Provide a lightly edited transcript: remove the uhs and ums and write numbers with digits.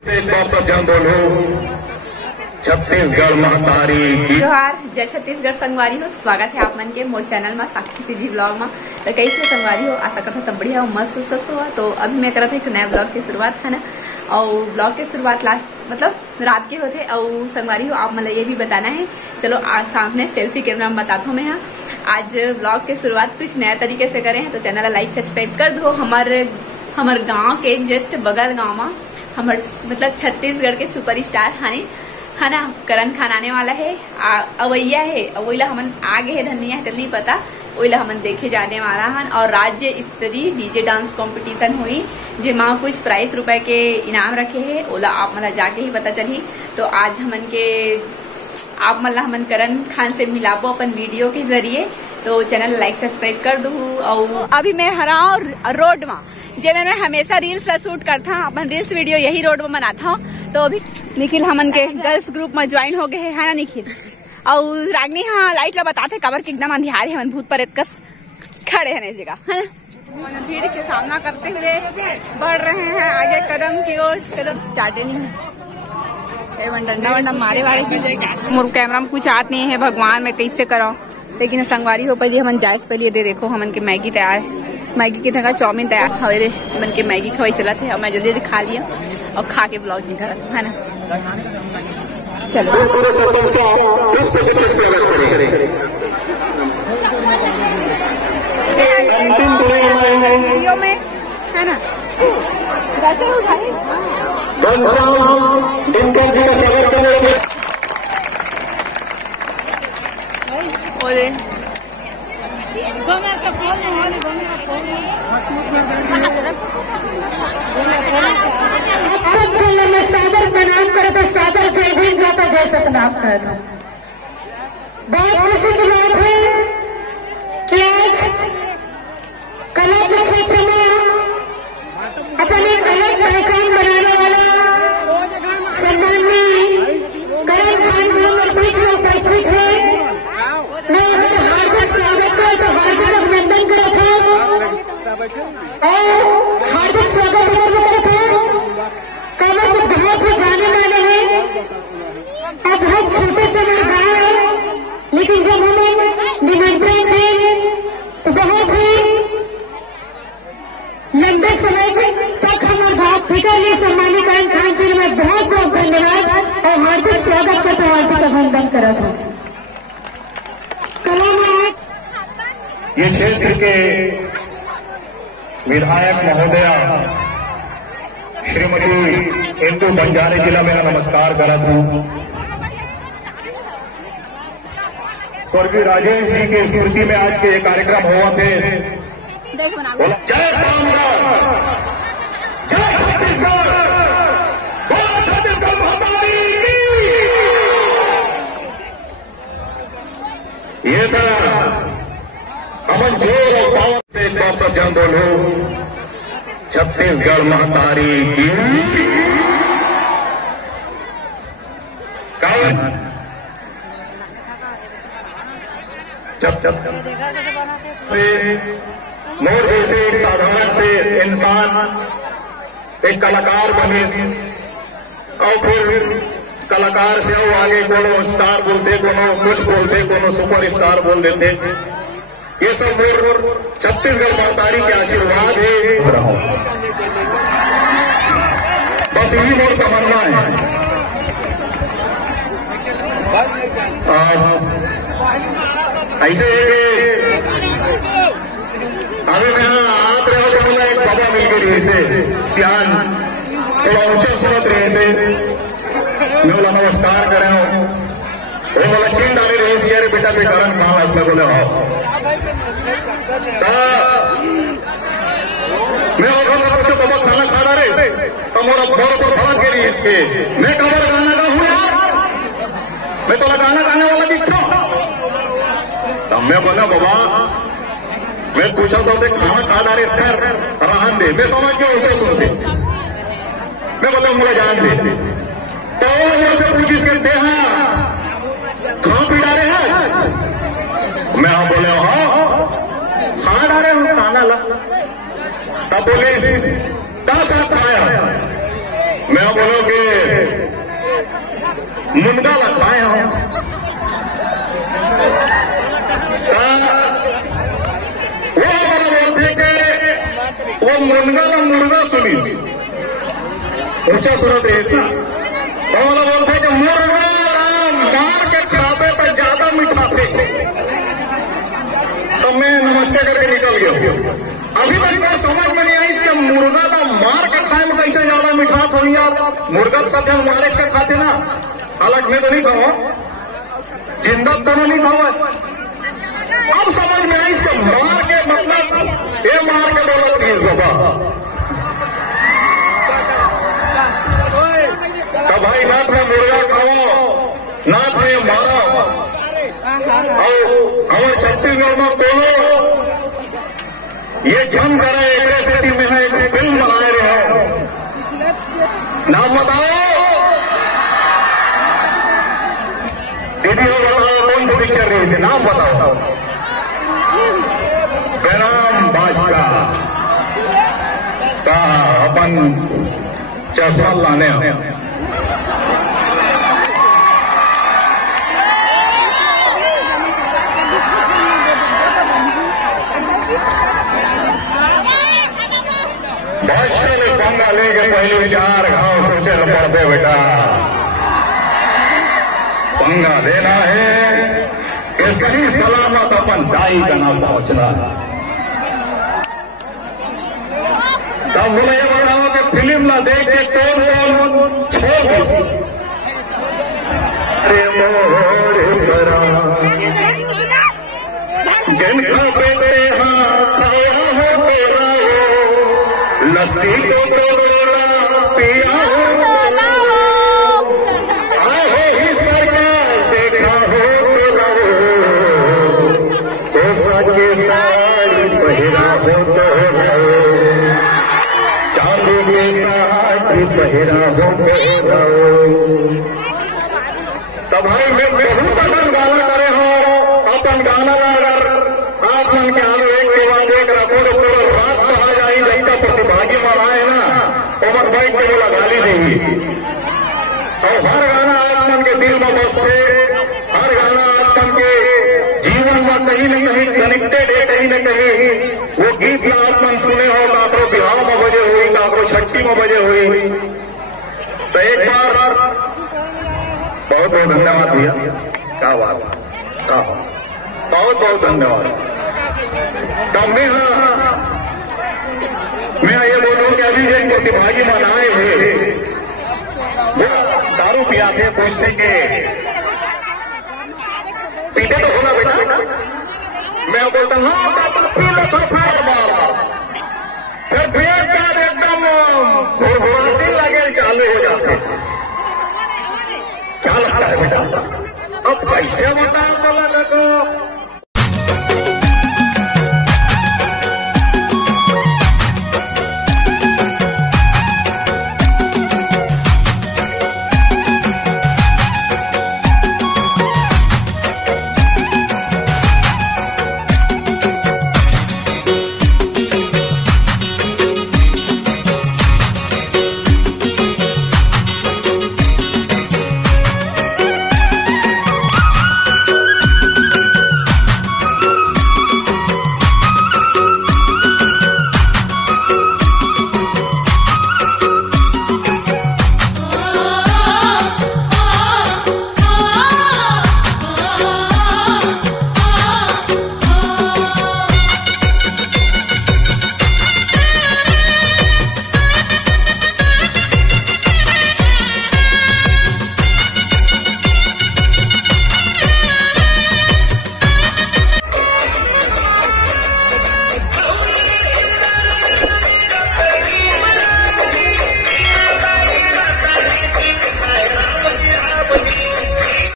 छत्तीसगढ़ महतारी जोहार जय छत्तीसगढ़ संगवारी हो। स्वागत है आप मन के मोर चैनल में साक्षी सीजी ब्लॉग में। तो कैसे संगवारी हो, आशा करता सब बढ़िया हो, मस्त सुस्त हो। तो अभी मैं करत है एक नया ब्लॉग की शुरुआत है ना। और ब्लॉग की शुरुआत लास्ट मतलब रात के होते। और संगवारी हो आप मतलब ये भी बताना है। चलो आज सामने सेल्फी कैमरा में बताता हूँ मैं यहाँ। आज ब्लॉग की शुरुआत कुछ नया तरीके से करें हैं, तो चैनल लाइक सब्सक्राइब कर दो। हमारे गाँव के जस्ट बगल गाँव में हमारे मतलब छत्तीसगढ़ के सुपरस्टार है ना करण खान आने वाला है, अवैया है। वहीला हमन आगे है धनिया है नहीं पता, वहीला हमन देखे जाने वाला है। और राज्य स्तरीय डीजे डांस कंपटीशन हुई जेमा कुछ प्राइस रुपए के इनाम रखे हैं। ओला आप मतलब जाके ही पता चली। तो आज हमन के आप मतलब हमन करण खान से मिलाबो अपन वीडियो के जरिए। तो चैनल लाइक सब्सक्राइब कर दू। और अभी मैं हरा रोड में जे मैं हमेशा रील्स शूट करता हूँ, अपन रील्स वीडियो यही रोड में बनाता हूँ। तो अभी निखिल हमन के गर्ल्स ग्रुप में ज्वाइन हो गए है ना निखिल। और रागनी हाँ लाइट ला बताते कबर के एकदम अंधियार है, हम भूत पर कस खड़े हैं जगह है ना। भीड़ के सामना करते हुए बढ़ रहे हैं आगे कदम की ओर। कदम स्टार्टे नहीं है, डंडा वंडा मारे वाले मोर कैमरा में कुछ आत नहीं है। भगवान मैं कैसे कराऊं, लेकिन संगवारी हो पहले हमन जायज पहले दे देखो हमन के मैगी तैयार है। मैगी की तरह चाउमीन तैयार था रे मन के मैगी खवाई चला थे। और मैं जल्दी जल्दी खा लिया और खा के ब्लॉगिंग करा है ना। चलो वीडियो में है ना कैसे उठाए सादर प्रणाम करो तो सादर जय भीम का जय सतनाम कर दो। बहुत खुशी की बात है कि आज कला के क्षेत्र में अपनी अलग पहचान बनाने वाला सम्माननीय करण खान जी में बीच में उपस्थित है। मैं अगर हार्दिक स्वागत करें तो हार्दिक अभिनंदन करते और हार्दिक स्वागत करते कमर को बहुत ही जाने वाले हैं। अब बहुत छोटे से गाँव है, लेकिन जब हमें निमंत्रण थे तो बहुत ही लंबे समय तक हमारे बात फिकर नहीं। सम्मानित करण खान जी में बहुत बहुत धन्यवाद और हार्दिक स्वागत करते हार्दिक अभिनंदन करा था। कला में ये क्षेत्र के विधायक महोदया श्रीमती इंदू बंजारे जिला मेरा नमस्कार करत हूँ। स्वर्गीय राजेश जी के स्मृति में आज के कार्यक्रम हुआ थे। जय जय छत्तीसगढ़, ये था अमन जोर और पावर से 100 जन बोलो छत्तीसगढ़ महतारी की। जब से मोर जैसे एक साधारण से इंसान एक कलाकार बने और फिर कलाकार से वो आगे कोनो स्टार बोलते, कोनो कुछ बोलते, कोनो सुपर स्टार बोल देते। ये सब मोर छत्तीसगढ़ महतारी के आशीर्वाद है। बस यही मोर तमन्ना है। ऐसे अभी मैं आप रहे हो तो बोला एक बाबा मिल के रहे से सियान थोड़ा ऊंचे सुनत रहे से मैं बोला नमस्कार कर रहा हूँ। वो बोला चिन डाले रहे से यार बेटा पे कारण कहा इसमें बोले आओ मैं बाबा खाना खा रहे तो मोरा घर पर भाग के लिए इसके मैं कबर गाना का हूँ यार, मैं तो गाना गाने वाला दिखता। तब मैं बोला बाबा मैं पूछा तो खाना खा रहे सर रहन दे, मैं समझ के ऊंचे सुनते। मैं बोला मुझे जान दे तो से पूछी सकते हैं खाना पी डाले हैं। मैं हाँ बोले हाँ खाना डाले हूँ खाना ला। तब बोले 10 खाया मैं मैं बोलो कि मुनगा लगवाए हो वो बोलते कि वो मुनगा ना मुर्गा सुनी ऊंचा सुनते हैं तो बोलते कि मुर्गा मार के खाते तो ज्यादा मीठा थे। तो मैं नमस्ते करके निकल गया। अभी तक मैं समझ में नहीं आई कि मुर्गा का मार के खाए में कैसे ज्यादा मीठा थोड़ी आप मुर्गा सब मारे से खाते ना, अलग में तो नहीं खाओ, जिंदा तो नहीं खाओ। अब समझ में आई से मार के मतलब ये मार के बोलो 30 दफा। तो भाई ना तो मुर्गा खाओ ना तो ये मारो। और हमारे छत्तीसगढ़ में बोलो ये जम करे एक सिटी में है, एक फिल्म बना रहे हो, नाम बताओ दीदी हो, बताओ कौन सी पिक्चर रही है, नाम बताओ। बेराम बादशाह का अपन चश्मा लाने बादशाह ने पंगा लेके पहले विचार गांव सोचे पड़ते बेटा पंगा लेना है कि सही सलामत अपन दाई का नाम पहुंचना है। तब बोले ये बताओ कि फिल्म ना देख के कौन छोड़ अरे मोर जिनका बेटे लस्सी को तोड़ा पिया हो आए हो ही सरकार देखा हो तो सके साड़ी बहिरा हो तो चांदी के साड़ी बहिरा हो तो भाई मैं बहुत अपन गाना करे हो अपन गाना अगर आप मन के आगे एक के बाद देख रखो तो पूरा रात कहा जाए जब तक प्रतिभागी मनाए ना उमर भाई को बोला गाली देंगी। और हर गाना आप मन के दिल में बसते, हर गाना आप मन के जीवन में कहीं न कहीं कनेक्टेड है, कहीं न कहीं वो गीत आप मन सुने हो, काकरो बिहार में बजे हुई, काकरो छठी में बजे हुई। तो एक बार बहुत बहुत धन्यवाद भैया, क्या बात, बहुत बहुत धन्यवाद। तो मैं ये बोलूं कि अभी एक प्रतिभागी मनाए हुए वो दारू पिया थे, पूछते के पीते तो होना बेटा, मैं बोलता हाँ पापा पी लो तो फिर पेट का एकदम घुरघुरासी लगे